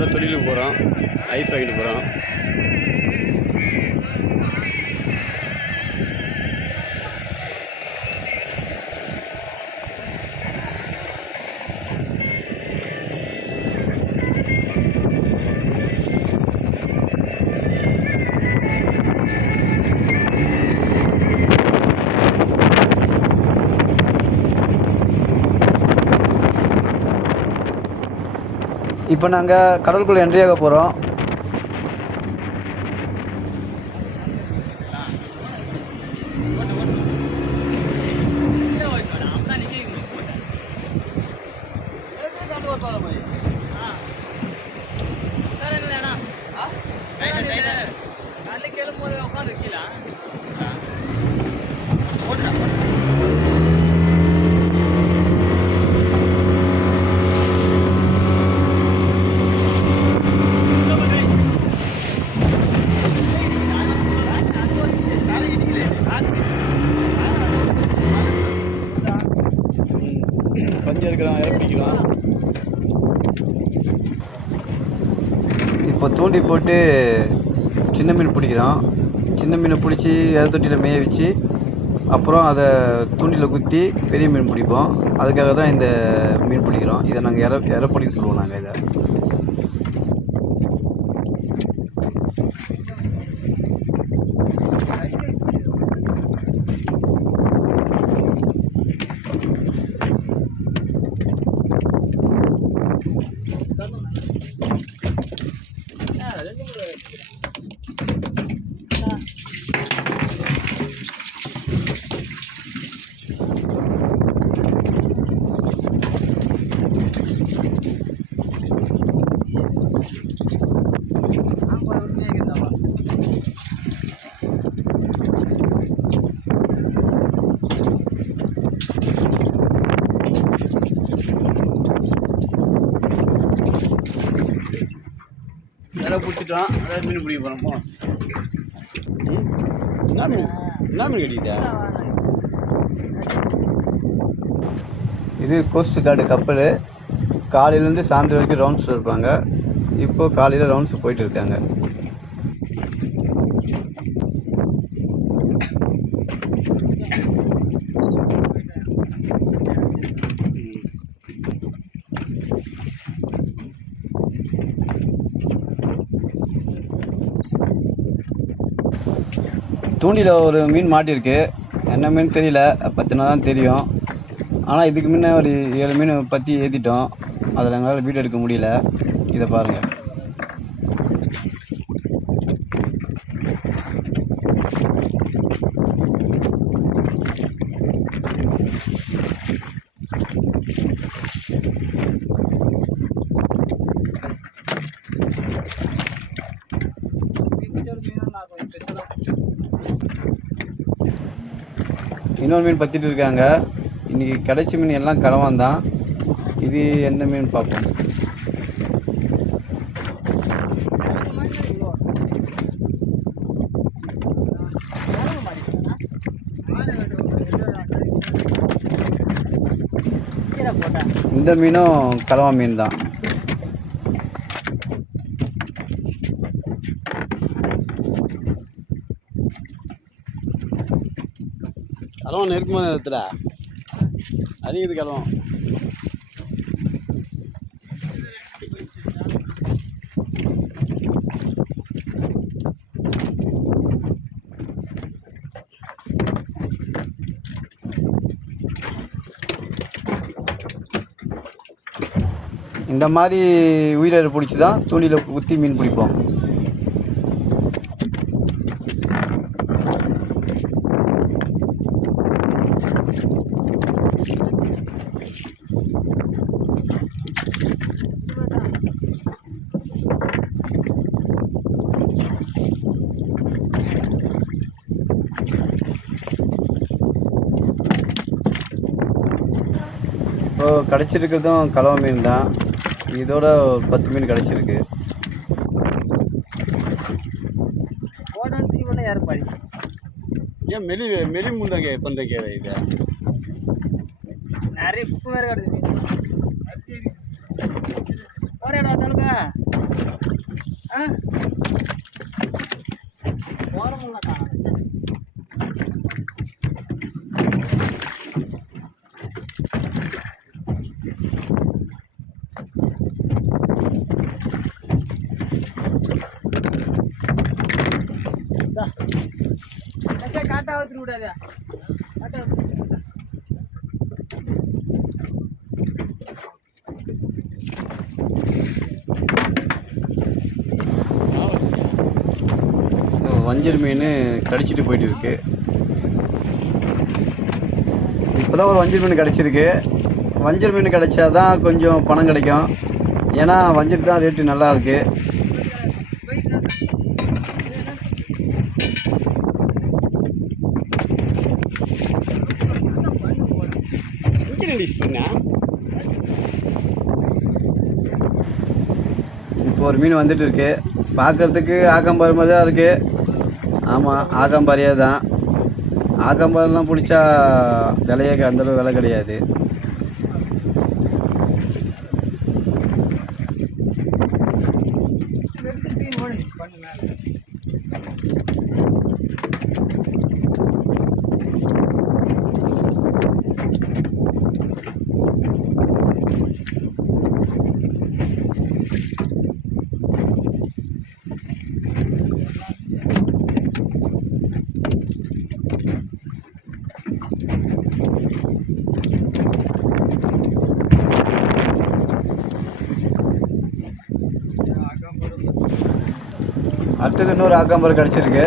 இப்போ தான் தொழிலுக்கு போகிறோம், ஐஸ் வாங்கிட்டு போகிறோம். இப்போ நாங்கள் கடலுக்குள்ளே என்ட்ரி ஆக போகிறோம். இப்போ தூண்டி போட்டு சின்ன மீன் பிடிக்கிறோம். சின்ன மீனை பிடிச்சி எதை தொட்டியில் மேய வச்சு அப்புறம் அதை தூண்டியில் குத்தி பெரிய மீன் பிடிப்போம். அதுக்காக தான் இந்த மீன் பிடிக்கிறோம். இதை நாங்கள் இறப்பொடின்னு சொல்லுவோம். நாங்கள் இதை பிடிச்சிட்டோம். அதாவது மீன் பிடிக்க போகிறோம். என்ன மீன் கிடைக்குதா? இது கோஸ்ட் கார்டு கப்பல். காலையிலேருந்து சாயந்தரம் வரைக்கும் ரவுண்ட்ஸில் இருப்பாங்க. இப்போது காலையில் ரவுண்ட்ஸ் போயிட்டு இருக்காங்க. தூண்டியில் ஒரு மீன் மாட்டியிருக்கு. என்ன மீன் தெரியல, பற்றினா தான் தெரியும். ஆனால் இதுக்கு முன்னே ஒரு 7 மீன் பற்றி ஏற்றிட்டோம். அதில் எங்களால் வீடியோ எடுக்க முடியல. இதை பாருங்கள். இன்னொரு மீன் பற்றிட்டு இருக்காங்க. இன்றைக்கி கிடைச்ச மீன் எல்லாம் கலவான் தான். இது என்ன மீன் பார்ப்போம். இந்த மீனும் கலவா மீன் தான். கலவம் நெருக்கமாக நிறுத்துற அதிகது கலவம். இந்த மாதிரி உயிரை பிடிச்சி தான் தூண்டியில் குத்தி மீன் பிடிப்போம். இப்போ கிடச்சிருக்கிறதும் கலவை மீன் தான். இதோட 10 மீன் கிடச்சிருக்கு. ஏன் மெலி முந்தாங்க பண்ணுறக்கே இது நிறைய உப்பு வேறு கிடக்குது. காட்டா வச்சுட்டு விடாது. காட்டா வஞ்சர் மீன் கடிச்சிட்டு போயிட்டு இருக்கு. இப்போதான் ஒரு வஞ்சர் மீன் கிடச்சிருக்கு. வஞ்சர் மீன் கிடைச்சாதான் கொஞ்சம் பணம் கிடைக்கும். ஏன்னா வஞ்சர் தான் ரேட்டு நல்லா இருக்கு. இப்போ ஒரு மீன் வந்துட்டு இருக்கு. பார்க்கறதுக்கு ஆக்கம்பாரு மாதிரி தான் இருக்கு. ஆமாம், ஆக்கம்பாரியே தான். ஆக்கம்பாரெலாம் பிடிச்சா விலையே அந்தளவு விலை கிடையாது. அடுத்தது இன்னொரு ஆக்காம்பர் கிடச்சிருக்கு.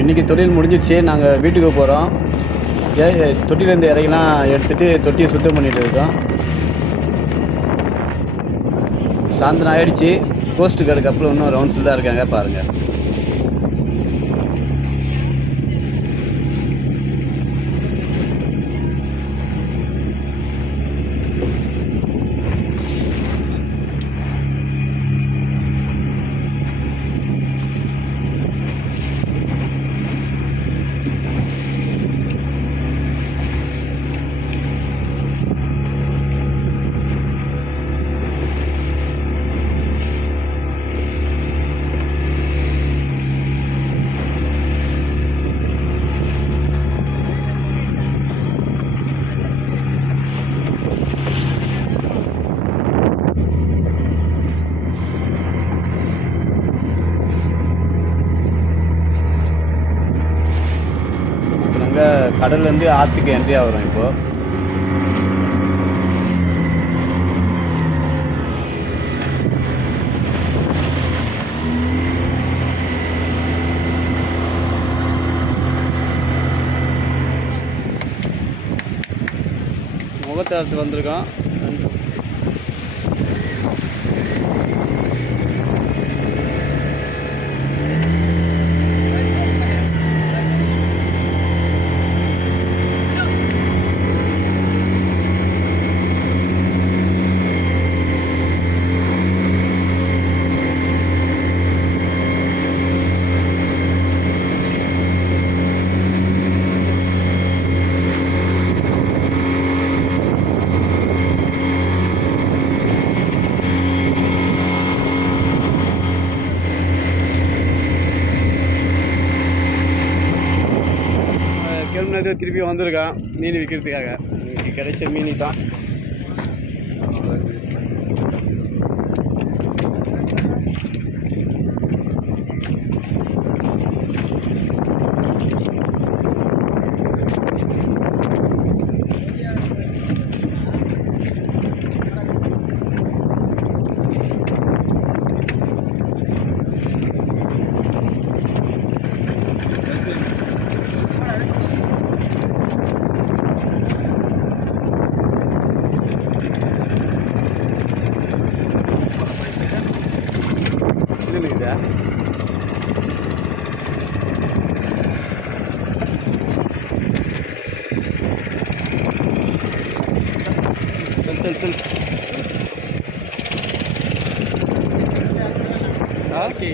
இன்றைக்கி தொழில் முடிஞ்சிடுச்சு. நாங்கள் வீட்டுக்கு போகிறோம். தொட்டிலேருந்து இறங்கிலாம் எடுத்துகிட்டு தொட்டியை சுத்தம் பண்ணிகிட்டு இருக்கோம். சாயந்தரம் ஆகிடுச்சு. கோஸ்ட் கார்டு கப்பல் இன்னும் ரவுண்ட்ஸில் தான் இருக்காங்க, பாருங்கள். கடல்லேருந்து ஆற்றுக்கு என்ட்ரி ஆகிறோம். இப்போது முகத்தாரத்துக்கு வந்திருக்கோம். திருப்பி வந்திருக்கான் மீன் விற்கிறதுக்காக. இன்னைக்கு கிடைச்ச மீன் தான். இருக்குதா? चल चल चल ஓகே